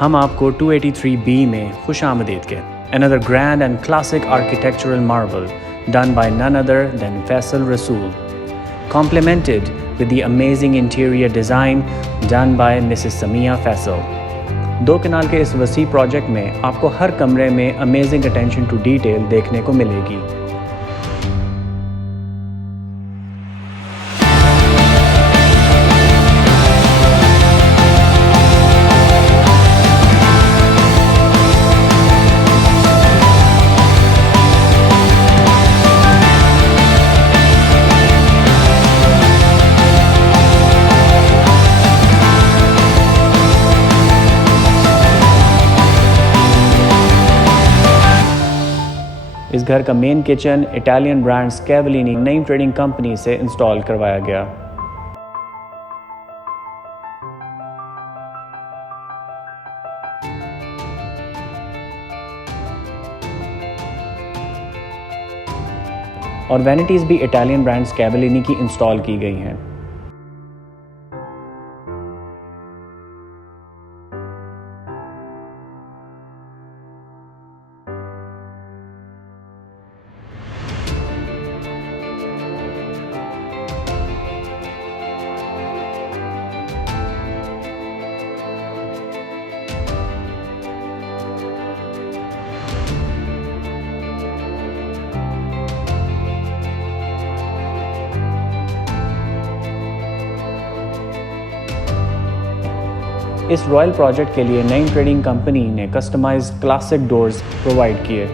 हम आपको 283B में खुश आमदीद के another grand and classic architectural marvel done by none other than Faisal Rasool, complemented with the amazing interior design done by Mrs. Samia Faisal. 2 कनाल के इस वसी प्रोजेक्ट में आपको हर कमरे में अमेजिंग अटेंशन टू डिटेल देखने को मिलेगी। इस घर का मेन किचन इटालियन ब्रांड स्कैवलिनी नई ट्रेडिंग कंपनी से इंस्टॉल करवाया गया। और वैनिटीज भी इटालियन ब्रांड स्कैवलिनी की इंस्टॉल की गई हैं। इस रॉयल प्रोजेक्ट के लिए नई ट्रेडिंग कंपनी ने कस्टमाइज्ड क्लासिक डोर्स प्रोवाइड किए।